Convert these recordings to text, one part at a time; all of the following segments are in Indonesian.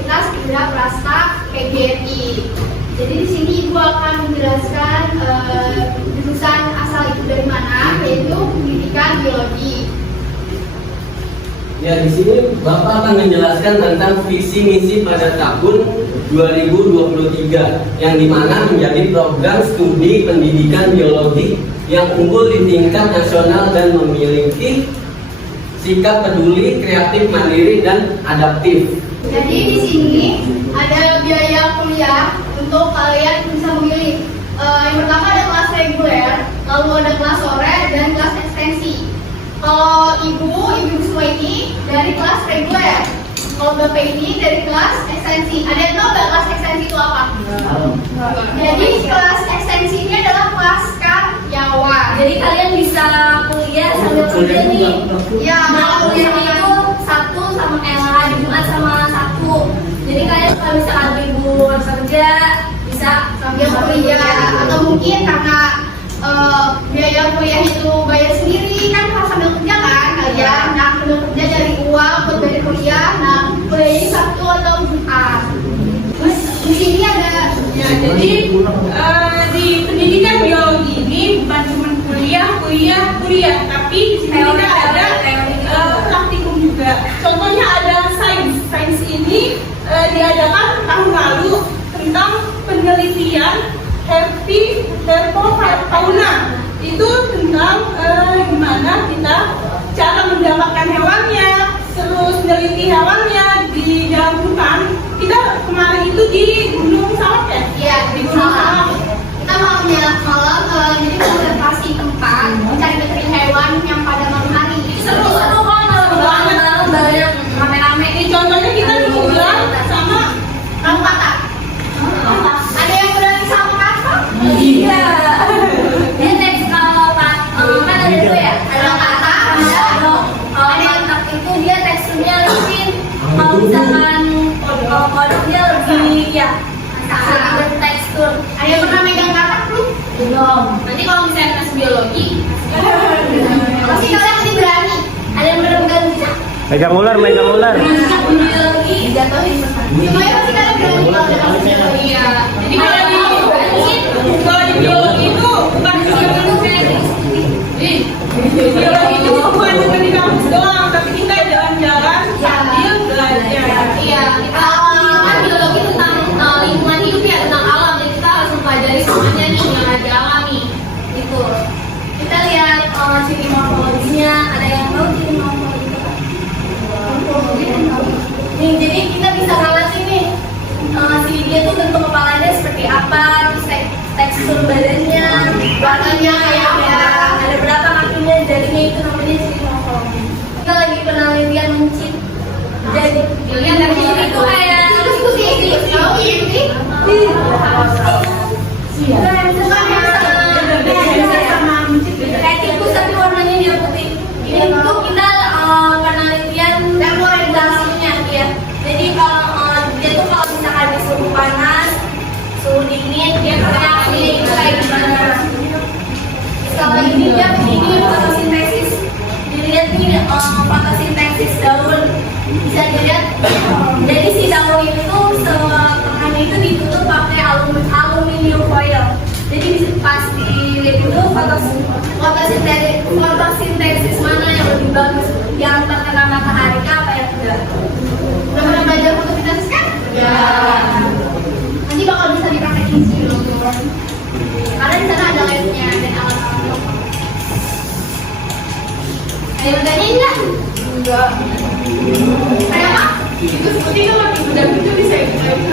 Universitas Indraprasta PGRI. Jadi di sini Ibu akan menjelaskan jurusan asal Ibu dari mana, yaitu pendidikan biologi. Ya, di sini Bapak akan menjelaskan tentang visi misi pada tahun 2023 yang dimana menjadi program studi pendidikan biologi yang unggul di tingkat nasional dan memiliki sikap peduli, kreatif, mandiri, dan adaptif. Jadi di sini ada biaya kuliah untuk kalian bisa memilih. Yang pertama ada kelas reguler, lalu ada kelas sore dan kelas ekstensi. Kalau ibu semua ini dari kelas reguler. Kalau bapak ini dari kelas ekstensi. Ada yang tahu nggak kelas ekstensi itu apa? Jadi kelas ekstensi ini adalah kelas karyawan. Jadi kalian bisa kuliah sambil kerja nih. Ya, Nah, kuliah itu Sabtu sama hari Jumat sama Sabtu. Jadi kalian kalau misalkan ibu kerja bisa sambil kuliah, atau mungkin karena biaya kuliah itu bayar sendiri kan, harus sambil kerja kan kalian. Nah, sambil kerja cari uang buat bayar kuliah. Nah, kuliahnya Sabtu atau Jumat. Terus di sini ada Ya, jadi di pendidikan biologi ini bukan cuma kuliah, tapi di sini kita ada praktikum juga. Contohnya ada sains ini diadakan tahun lalu tentang penelitian herpofauna. Itu tentang gimana kita cara mendapatkan hewannya, terus meneliti hewannya di dalam hutan. Kita kemarin itu di Gunung Salak ya? Iya, Di Gunung Salak. kita malam jadi observasi tempat mencari hewan yang pada malam hari. seru-seru kan malam-malam banyak rame-rame. Ini contohnya kita diundang sama Kamu kata? Ada yang berani sama kakak? Iya. Dia next kalau kan ada itu ya. Ada kata, kalau kontak itu dia teksturnya lebih kalau misalkan kodok dia lebih ya bertekstur. Ada yang pernah megang kakak belum? Belum. Nanti kalau misalnya tes biologi, Pasti kalian lebih berani. ada yang pernah megang bisa. Megang ular. Biologi jatuhin. Semuanya pasti kalian berani kalau ada kasus biologi. Iya. Jadi kalau di biologi itu bukan cuma biologi itu bukan cuma di kampus doang, tapi kita jalan-jalan sambil belajar. Iya, kita kan biologi tentang lingkungan hidup ya, tentang alam. Jadi kita harus mempelajari semuanya nih yang ada di alam nih. Gitu. Kita lihat ciri morfologinya. Ada yang tahu ciri morfologi apa? Nih, jadi kita bisa ngalasin nih si dia tuh bentuk kepalanya seperti apa, terus tekstur badannya, warnanya kayak apa, ada berapa kakinya, jadinya itu namanya ciri morfologi. Kita lagi penelitian mencit. Jadi dilihat dari sini tuh kayak kayak tikus tapi warnanya dia putih. Ini tuh kita penelitian termoregulasinya ya. Jadi kalau dia tuh kalau misalkan di suhu panas, suhu dingin, dia reaksinya itu kayak gimana? Kalau ini dia begini fotosintesis. Dilihat nih fotosintesis daun. Bisa dilihat. Jadi si daun itu setengahnya itu ditutup pakai aluminium foil. Jadi pas dilihat itu fotosintesis mana yang lebih bagus, yang terkena matahari apa yang enggak? Udah pernah belajar fotosintesis kan? Ya. Nanti bakal bisa dipraktekin sih loh. Karena di sana ada labnya dan alat-alat. Ada yang bertanyain nggak? Enggak. Kayak apa? Itu seperti kalau udah gitu bisa ikut lagi.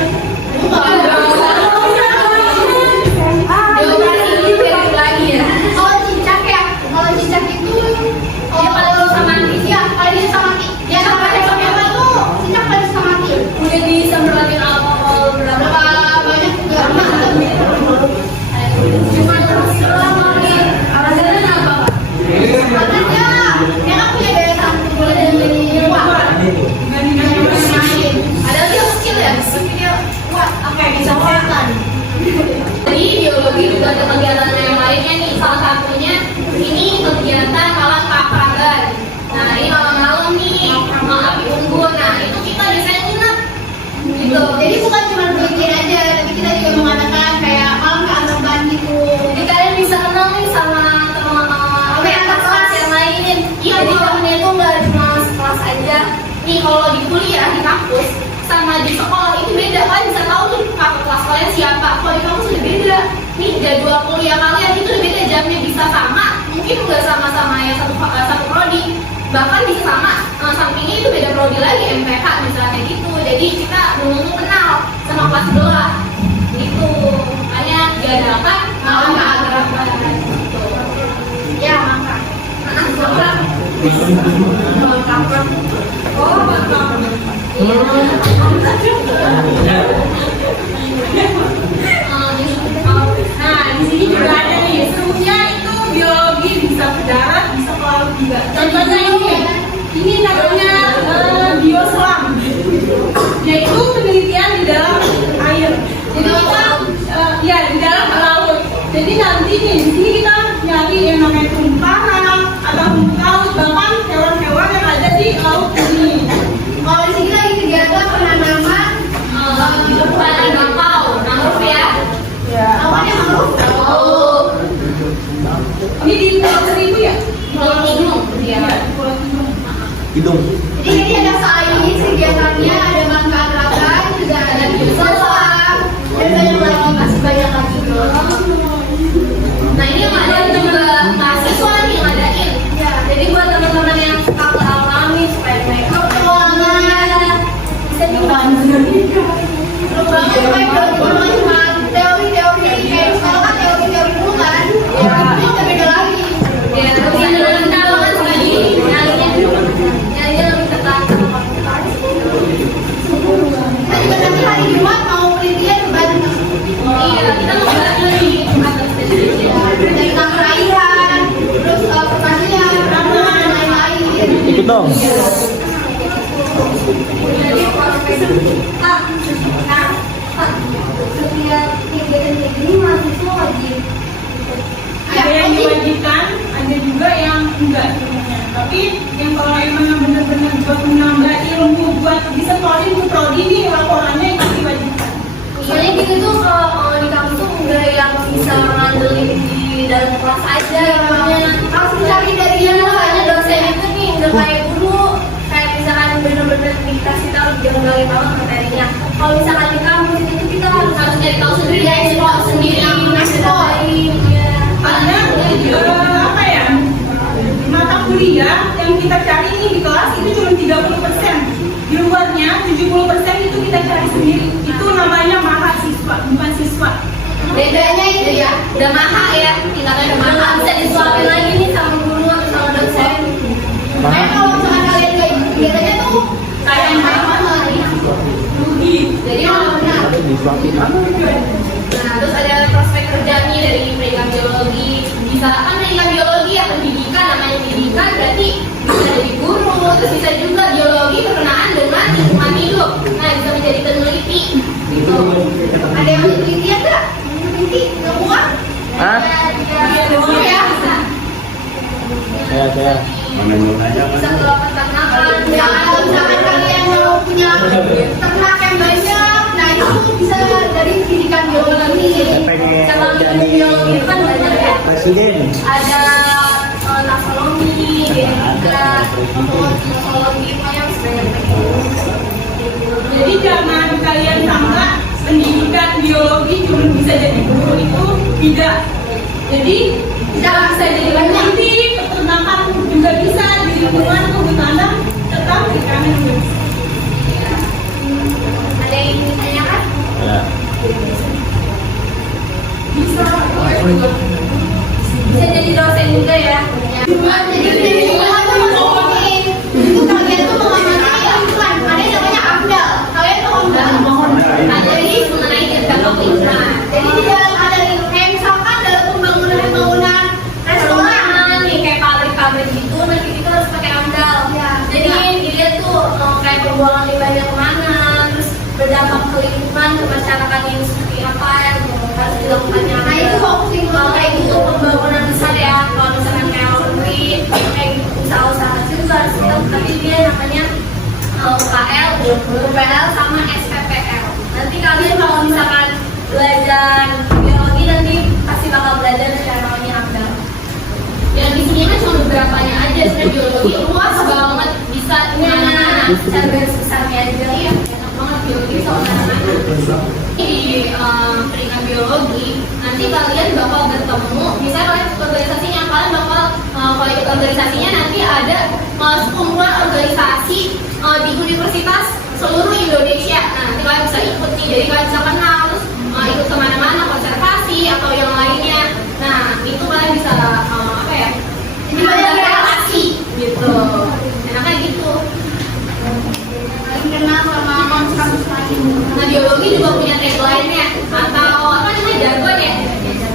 Lagi ya. Kalau cicak ya, kalau cicak itu Dia paling bisa mati. Iya, paling bisa mati. Dia nggak pakai apa tuh. kuliah di kampus sama di sekolah itu beda. Kalian bisa tahu nih kakak kelas kalian siapa. Kalau di kampus udah beda. Nih jadwal kuliah kalian itu udah beda, jamnya bisa sama, mungkin nggak sama-sama yang satu prodi, bahkan bisa sama. Sampingnya itu beda prodi lagi, MPH misalnya kayak gitu. Jadi kita belum kenal sama kelas sebelah gitu. Makanya diadakan malam keakraban gitu. Ya makan. Nah, di sini juga ada nih, serunya itu biologi bisa ke darat, bisa ke laut juga. Contohnya ini namanya bioselam, yaitu penelitian di dalam air. Jadi kita ya di dalam laut. Jadi nanti nih di sini kita nyari yang namanya terumbu karang atau terumbu laut, bahkan hewan-hewan yang ada di laut ini. Kalau di sini lagi kegiatan penanaman Bukan bakau, mangrove ya. apa yang mangrove? Oh, Ini di Pulau Seribu ya? Pulau Tidung dia. Pulau Tidung. Hidung. Jadi ini ada sains kegiatannya, ada keakraban, juga ada bioselam, dan banyak lagi, masih banyak lagi. Nah ini yang ada juga mahasiswa nih yang ngadain. Ya. Jadi buat teman-teman yang suka ke alami supaya mereka Petualangan. bisa juga. Terus banget supaya biologi cuma teori-teori kayak sekolah kan teori-teori dulu kan. Ya. Itu udah beda lagi. Ya, tapi yang dalam banget sih nyarinya lebih ketat sama Kita juga nanti hari Jumat mau penelitian ke Bandung. iya, kita mau bahas lagi atas Dari kanker airan, terus pertanian, dan lain-lain. Ikut dong. setiap kegiatan kayak gini mahasiswa wajib Ada yang diwajibkan, ada juga yang enggak sebenarnya. Tapi yang kalau emang benar-benar buat menambah ilmu, buat bisa keluarin ke prodi ini laporannya itu diwajibkan. soalnya gitu tuh kalau di kampus tuh nggak yang bisa ngandelin di dalam kelas aja namanya Harus dicari dari iya luar. makanya dosen itu nih nggak kayak guru kayak misalkan bener-bener dikasih tahu digali banget materinya. Kalau misalkan di kampus itu kita harus cari tahu sendiri ya, explore sendiri ngasih ya. Karena apa ya, mata kuliah yang kita cari ini di kelas itu cuma 30%. Di luarnya 70% itu kita cari sendiri. Itu namanya mahasiswa, bukan siswa. Bedanya itu ya, udah mahal ya, tingkatnya udah mahal, bisa disuapin lagi nih sama guru atau sama dosen. Makanya kalau misalkan kalian kayak kegiatannya tuh Kayak mahal ya. Jadi benar. Disuapin apa? Nah, terus ada prospek kerjanya dari pendidikan biologi. Bisa kan pendidikan biologi ya pendidikan, namanya pendidikan berarti bisa jadi guru, terus bisa juga biologi berkenaan dengan lingkungan hidup. Nah, bisa menjadi peneliti. Gitu. ada yang penelitian nggak? Peneliti, nggak bukan? Hah? Ya, bisa. Saya. Bisa ke peternakan. Kalau misalkan kalian mau punya ternak yang banyak, nah itu bisa dari pendidikan biologi. Pengen Kalau jadi biologi itu kan banyak ya. presiden. Ada taksonomi, ada morfologi, pokoknya sebanyak itu. Jadi jangan kalian sangka pendidikan biologi cuma bisa jadi guru, itu tidak. Jadi kita bisa jadi peneliti, peternakan juga bisa, di lingkungan kehutanan tetap di kami juga bisa. Ada yang ingin ditanyakan? Ya. Bisa. Bisa jadi dosen juga ya. Jadi penelitian tuh ngomongin itu kalian tuh mengamati lingkungan. Ada yang namanya AMDAL. Kalian tuh AMDAL. Nah, jadi mengenai kegiatan lingkungan. Jadi di dalam ada kayak misalkan dalam pembangunan restoran. Nih kayak pabrik-pabrik gitu, nanti kita harus pakai AMDAL. Ya. Jadi dia tuh kayak pembuangan limbahnya kemana, terus berdampak ke lingkungan, ke masyarakat yang seperti apa yang harus dilakukannya. Nah itu fokus lingkungan Kalau kayak kayak gitu. gitu pembangunan besar ya, kalau misalkan kayak Outreach, kayak gitu usaha-usaha kecil juga harus tetap, tapi dia namanya UKL, UPL sama SPPL. Nanti kalian kalau misalkan belajar biologi nanti pasti bakal belajar cara namanya AMDAL. Yang di sini kan cuma beberapanya aja, sebenarnya biologi luas banget, bisa mana-mana, cara garis besarnya aja. bisa ikut nih. Jadi kalian bisa kenal, terus ikut kemana-mana, konservasi atau yang lainnya. Nah, itu kalian bisa apa ya? Jadi banyak relasi gitu. Enaknya gitu. Kenal sama kampus lain. Nah, biologi juga punya tagline-nya atau apa namanya jargon ya.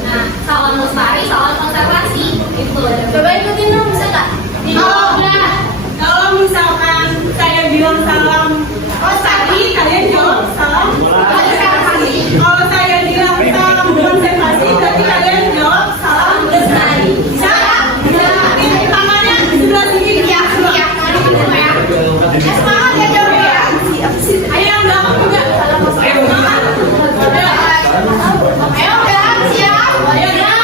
Nah, salam lestari, salam konservasi gitu. Coba ikutin dong, bisa nggak? Kalau misalkan saya bilang salam lestari, kalian jawab salam konservasi. Kalau saya bilang salam konservasi, berarti kalian jawab salam lestari. Bisa? Bisa. Tangannya sebelah sini. Iya, tangan itu ya. Semangat ya jawab ya. Ayo yang belakang juga. Ayo udah siap. Ayo ya.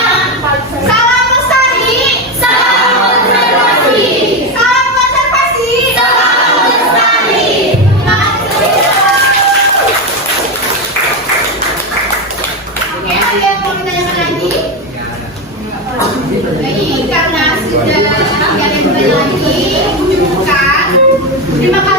Salam lestari. Salam konservasi. Salam konservasi. Salam lestari. Oke, ada yang mau ditanyakan lagi? Baik, karena sudah tidak ada yang bertanya lagi, bukan. Terima kasih.